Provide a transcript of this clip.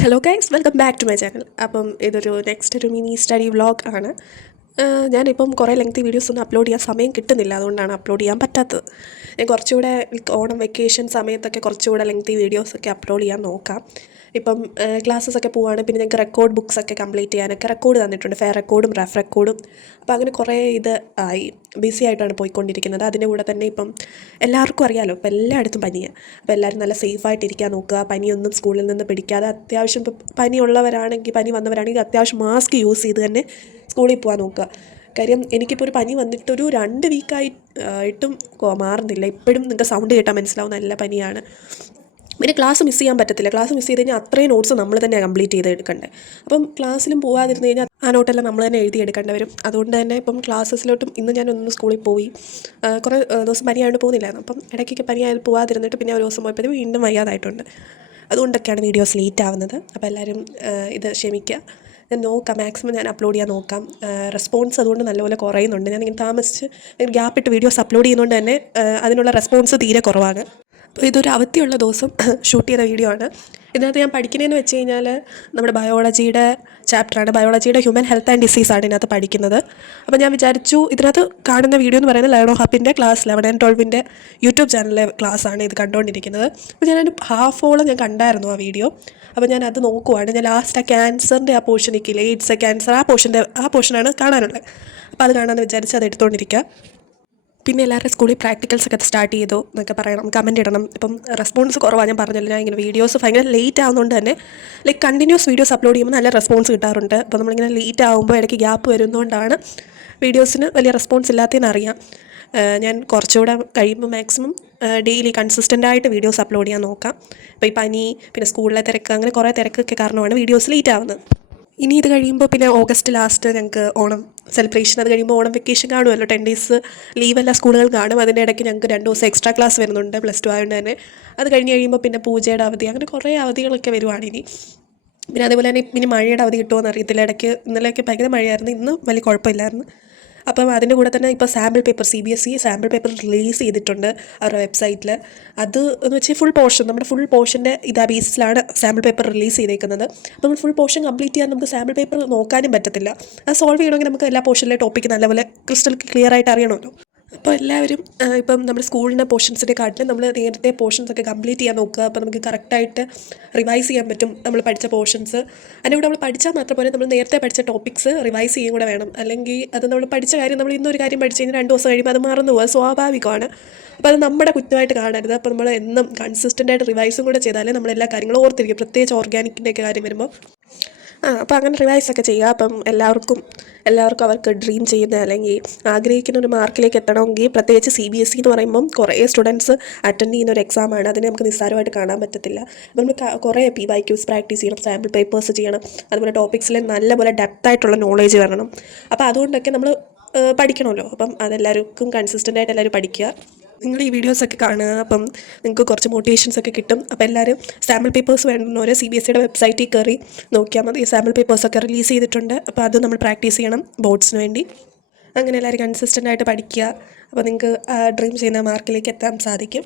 Hello guys, welcome back to my channel. അപ്പം ഇതൊരു next mini study vlog ആണ്. ഞാനിപ്പം കുറേ ലെങ്തി വീഡിയോസ് ഒന്നും അപ്ലോഡ് ചെയ്യാൻ സമയം കിട്ടുന്നില്ല, അതുകൊണ്ടാണ് അപ്ലോഡ് ചെയ്യാൻ പറ്റാത്തത്. ഞാൻ കുറച്ചുകൂടെ ഓണം വെക്കേഷൻ സമയത്തൊക്കെ കുറച്ചുകൂടെ ലെങ്തി വീഡിയോസൊക്കെ അപ്ലോഡ് ചെയ്യാൻ നോക്കാം. ഇപ്പം ക്ലാസ്സസ് ഒക്കെ പോവുകയാണ്. പിന്നെ ഞങ്ങൾക്ക് റെക്കോർഡ് ബുക്സ് ഒക്കെ കംപ്ലീറ്റ് ചെയ്യാനൊക്കെ റെക്കോർഡ് തന്നിട്ടുണ്ട്, ഫെയർ റെക്കോർഡും റഫ് റെക്കോർഡും. അപ്പോൾ അങ്ങനെ കുറേ ആയി ബിസി ആയിട്ടാണ് പോയിക്കൊണ്ടിരിക്കുന്നത്. അതിൻ്റെ കൂടെ തന്നെ ഇപ്പം എല്ലാവർക്കും അറിയാമല്ലോ, ഇപ്പം എല്ലായിടത്തും പനിയാണ്. അപ്പോൾ എല്ലാവരും നല്ല സേഫായിട്ടിരിക്കാൻ നോക്കുക. പനിയൊന്നും സ്കൂളിൽ നിന്ന് പിടിക്കാതെ, അത്യാവശ്യം ഇപ്പോൾ പനി വന്നവരാണെങ്കിൽ അത്യാവശ്യം മാസ്ക് യൂസ് ചെയ്ത് തന്നെ സ്കൂളിൽ പോകാൻ നോക്കുക. കാര്യം എനിക്കിപ്പോൾ ഒരു പനി വന്നിട്ടൊരു 2 വീക്കായിട്ടും മാറുന്നില്ല. ഇപ്പോഴും നിങ്ങൾക്ക് സൗണ്ട് കേട്ടാൽ മനസ്സിലാവും, നല്ല പനിയാണ്. പിന്നെ ക്ലാസ് മിസ് ചെയ്യാൻ പറ്റത്തില്ല. ക്ലാസ് മിസ് ചെയ്ത് കഴിഞ്ഞാൽ അത്രയും നോട്ട്സ് നമ്മൾ തന്നെ കംപ്ലീറ്റ് ചെയ്ത് എടുക്കണ്ടേ. അപ്പം ക്ലാസ്സിലും പോകാതിരുന്ന് കഴിഞ്ഞാൽ ആ നോട്ടെല്ലാം നമ്മൾ തന്നെ എഴുതിയെടുക്കേണ്ടി വരും. അതുകൊണ്ട് തന്നെ ഇപ്പം ക്ലാസ്സസിലോട്ടും ഇന്ന് ഞാനൊന്ന് സ്കൂളിൽ പോയി. കുറേ ദിവസം പനിയായിട്ട് പോകുന്നില്ലായിരുന്നു. അപ്പം ഇടയ്ക്കൊക്കെ പനിയായി പോകാതിരുന്നിട്ട് പിന്നെ ഒരു ദിവസം പോയപ്പോൾ വീണ്ടും വയ്യാതായിട്ടുണ്ട്. അതുകൊണ്ടൊക്കെയാണ് വീഡിയോസ് ലേറ്റ് ആവുന്നത്. അപ്പോൾ എല്ലാവരും ഇത് ക്ഷമിക്കുക. ഞാൻ നോക്കാം, മാക്സിമം ഞാൻ അപ്ലോഡ് ചെയ്യാൻ നോക്കാം. റെസ്പോൺസ് അതുകൊണ്ട് നല്ലപോലെ കുറയുന്നുണ്ട്. ഞാനിങ്ങനെ താമസിച്ച് ഗ്യാപ്പിട്ട് വീഡിയോസ് അപ്ലോഡ് ചെയ്യുന്നതുകൊണ്ട് തന്നെ അതിനുള്ള റെസ്പോൺസ് തീരെ കുറവാണ്. അപ്പോൾ ഇതൊരു അവധിയുള്ള ദിവസം ഷൂട്ട് ചെയ്ത വീഡിയോ ആണ്. ഇതിനകത്ത് ഞാൻ പഠിക്കുന്നതെന്ന് വെച്ച് കഴിഞ്ഞാൽ നമ്മുടെ ബയോളജിയുടെ ചാപ്റ്ററാണ്. ബയോളജിയുടെ ഹ്യൂമൻ ഹെൽത്ത് ആൻഡ് ഡിസീസാണ് ഇതിനകത്ത് പഠിക്കുന്നത്. അപ്പോൾ ഞാൻ വിചാരിച്ചു, ഇതിനകത്ത് കാണുന്ന വീഡിയോ എന്ന് പറയുന്നത് ലേണോ ഹബിൻ്റെ ക്ലാസ് 11 and 12 യൂട്യൂബ് ചാനലിലെ ക്ലാസ്സാണ് ഇത് കണ്ടുകൊണ്ടിരിക്കുന്നത്. അപ്പോൾ ഞാനൊരു ഹാഫോളം ഞാൻ കണ്ടായിരുന്നു ആ വീഡിയോ. അപ്പോൾ ഞാൻ അത് നോക്കുവാണ്. ഞാൻ ലാസ്റ്റ് ആ ക്യാൻസറിൻ്റെ ആ പോർഷൻ നിൽക്കില്ലേ, എയ്ഡ്സ് ക്യാൻസർ, ആ പോർഷനാണ് കാണാനുള്ളത്. അപ്പോൾ അത് കാണാമെന്ന് വിചാരിച്ച് അത് എടുത്തുകൊണ്ടിരിക്കുക. പിന്നെ എല്ലാവരുടെ സ്കൂളിൽ പ്രാക്ടിക്കൽസ് ഒക്കെ സ്റ്റാർട്ട് ചെയ്തു എന്നൊക്കെ പറയണം, കമൻറ്റ് ഇടണം. ഇപ്പം റെസ്പോൺസ് കുറവാണ്. ഞാൻ പറഞ്ഞില്ല, ഞാൻ ഇങ്ങനെ വീഡിയോസ് ഭയങ്കര ലേറ്റ് ആവുന്നതുകൊണ്ട് തന്നെ കണ്ടിന്യൂസ് വീഡിയോസ് അപ്ലോഡ് ചെയ്യുമ്പോൾ നല്ല റെസ്പോൺസ് കിട്ടാറുണ്ട്. അപ്പോൾ നമ്മളിങ്ങനെ ലേറ്റ് ആകുമ്പോൾ ഇടയ്ക്ക് ഗ്യാപ്പ് വരുന്നതുകൊണ്ടാണ് വീഡിയോസിന് വലിയ റെസ്പോൺസ് ഇല്ലാത്തതെന്ന് അറിയാം. ഞാൻ കുറച്ചുകൂടെ കഴിയുമ്പോൾ മാക്സിമം ഡെയിലി കൺസിസ്റ്റൻ്റായിട്ട് വീഡിയോസ് അപ്ലോഡ് ചെയ്യാൻ നോക്കാം. ഇപ്പോൾ ഈ പനി, പിന്നെ സ്കൂളിലെ തിരക്ക്, അങ്ങനെ കുറേ തിരക്കൊക്കെ കാരണമാണ് വീഡിയോസ് ലേറ്റ് ആവുന്നത്. ഇനി ഇത് കഴിയുമ്പോൾ പിന്നെ ഓഗസ്റ്റ് ലാസ്റ്റ് ഞങ്ങൾക്ക് ഓണം സെലിബ്രേഷൻ, അത് കഴിയുമ്പോൾ ഓണം വെക്കേഷൻ കാണുമല്ലോ. 10 days ലീവെല്ലാം സ്കൂളുകൾ കാണും. അതിൻ്റെ ഇടയ്ക്ക് ഞങ്ങൾക്ക് 2 ദിവസം എക്സ്ട്രാ ക്ലാസ് വരുന്നുണ്ട്, +2 ആയതുകൊണ്ട് തന്നെ. അത് കഴിഞ്ഞ് കഴിയുമ്പോൾ പിന്നെ പൂജയുടെ അവധി, അങ്ങനെ കുറേ അവധികളൊക്കെ വരുവാണ് ഇനി. പിന്നെ അതേപോലെ തന്നെ ഇനി മഴയുടെ അവധി കിട്ടുമോ എന്നറിയത്തില്ല. ഇന്നലെയൊക്കെ ഭയങ്കര മഴയായിരുന്നു, ഇന്ന് വലിയ കുഴപ്പമില്ലായിരുന്നു. അപ്പം അതിൻ്റെ കൂടെ തന്നെ ഇപ്പോൾ sample paper, CBSE sample paper release ചെയ്തിട്ടുണ്ട് അവരുടെ വെബ്സൈറ്റിൽ. അത് എന്ന് വെച്ചാൽ ഫുൾ പോർഷൻ, നമ്മുടെ ഫുൾ പോർഷൻ്റെ ബേസിസിലാണ് സാമ്പിൾ പേപ്പർ റിലീസ് ചെയ്തേക്കുന്നത്. അപ്പോൾ നമ്മൾ ഫുൾ പോർഷൻ കംപ്ലീറ്റ് ചെയ്യാൻ നമുക്ക് സാമ്പിൾ പേപ്പർ നോക്കാനും പറ്റത്തില്ല. അത് സോൾവ് ചെയ്യണമെങ്കിൽ നമുക്ക് എല്ലാ പോർഷനിലെ ടോപ്പിക്ക് നല്ലപോലെ ക്രിസ്റ്റൽ ക്ലിയർ ആയിട്ട് അറിയണമല്ലോ. അപ്പോൾ എല്ലാവരും ഇപ്പം നമ്മുടെ സ്കൂളിൻ്റെ പോർഷൻസിൻ്റെ കാട്ടിൽ നമ്മൾ നേരത്തെ പോർഷൻസൊക്കെ കംപ്ലീറ്റ് ചെയ്യാൻ നോക്കുക. അപ്പോൾ നമുക്ക് കറക്റ്റായിട്ട് റിവൈസ് ചെയ്യാൻ പറ്റും നമ്മൾ പഠിച്ച പോർഷൻസ്. അതിൻ്റെ കൂടെ നമ്മൾ പഠിച്ചാൽ മാത്രം പോലെ നമ്മൾ നേരത്തെ പഠിച്ച ടോപ്പിക്സ് റിവൈസ് ചെയ്യും കൂടെ വേണം. അല്ലെങ്കിൽ അത് നമ്മൾ പഠിച്ച കാര്യം, നമ്മൾ ഇന്നൊരു കാര്യം പഠിച്ച് കഴിഞ്ഞാൽ 2 ദിവസം കഴിയുമ്പോൾ അത് മറന്നു പോകുക സ്വാഭാവികമാണ്. അപ്പോൾ അത് നമ്മുടെ കുറ്റമായിട്ട് കാണരുത്. അപ്പോൾ നമ്മൾ എന്നും കൺസിസ്റ്റൻ്റായിട്ട് റിവൈസും കൂടെ ചെയ്താലേ നമ്മളെല്ലാ കാര്യങ്ങളും ഓർത്തിരിക്കും, പ്രത്യേകിച്ച് ഓർഗാനിക്കിൻ്റെയൊക്കെ കാര്യം വരുമ്പോൾ. അപ്പോൾ അങ്ങനെ റിവൈസൊക്കെ ചെയ്യുക. അപ്പം എല്ലാവർക്കും അവർക്ക് ഡ്രീം ചെയ്യുന്ന അല്ലെങ്കിൽ ആഗ്രഹിക്കുന്ന ഒരു മാർക്കിലേക്ക് എത്തണമെങ്കിൽ, പ്രത്യേകിച്ച് CBSE എന്ന് പറയുമ്പം കുറേ സ്റ്റുഡൻസ് അറ്റൻഡ് ചെയ്യുന്ന ഒരു എക്സാമാണ്. അതിനെ നമുക്ക് നിസ്സാരമായിട്ട് കാണാൻ പറ്റത്തില്ല. അപ്പോൾ നമ്മൾ കുറേ PYQs പ്രാക്ടീസ് ചെയ്യണം, സാമ്പിൾ പേപ്പേഴ്സ് ചെയ്യണം, അതുപോലെ ടോപ്പിക്സിൽ നല്ലപോലെ ഡെപ്തായിട്ടുള്ള നോളേജ് വരണം. അപ്പോൾ അതുകൊണ്ടൊക്കെ നമ്മൾ പഠിക്കണമല്ലോ. അപ്പം അതെല്ലാവർക്കും കൺസിസ്റ്റൻ്റായിട്ട് എല്ലാവരും പഠിക്കുക. നിങ്ങൾ ഈ വീഡിയോസൊക്കെ കാണുക, അപ്പം നിങ്ങൾക്ക് കുറച്ച് മോട്ടിവേഷൻസൊക്കെ കിട്ടും. അപ്പോൾ എല്ലാവരും സാമ്പിൾ പേപ്പേഴ്സ് വേണ്ടുന്നവർ CBSEയുടെ വെബ്സൈറ്റിൽ കയറി നോക്കിയാൽ മതി. സാമ്പിൾ പേപ്പേഴ്സൊക്കെ റിലീസ് ചെയ്തിട്ടുണ്ട്. അപ്പോൾ അത് നമ്മൾ പ്രാക്ടീസ് ചെയ്യണം ബോർഡ്സിന് വേണ്ടി. അങ്ങനെ എല്ലാവരും കൺസിസ്റ്റൻ്റായിട്ട് പഠിക്കുക. അപ്പോൾ നിങ്ങൾക്ക് ഡ്രീം ചെയ്യുന്ന മാർക്കിലേക്ക് എത്താൻ സാധിക്കും.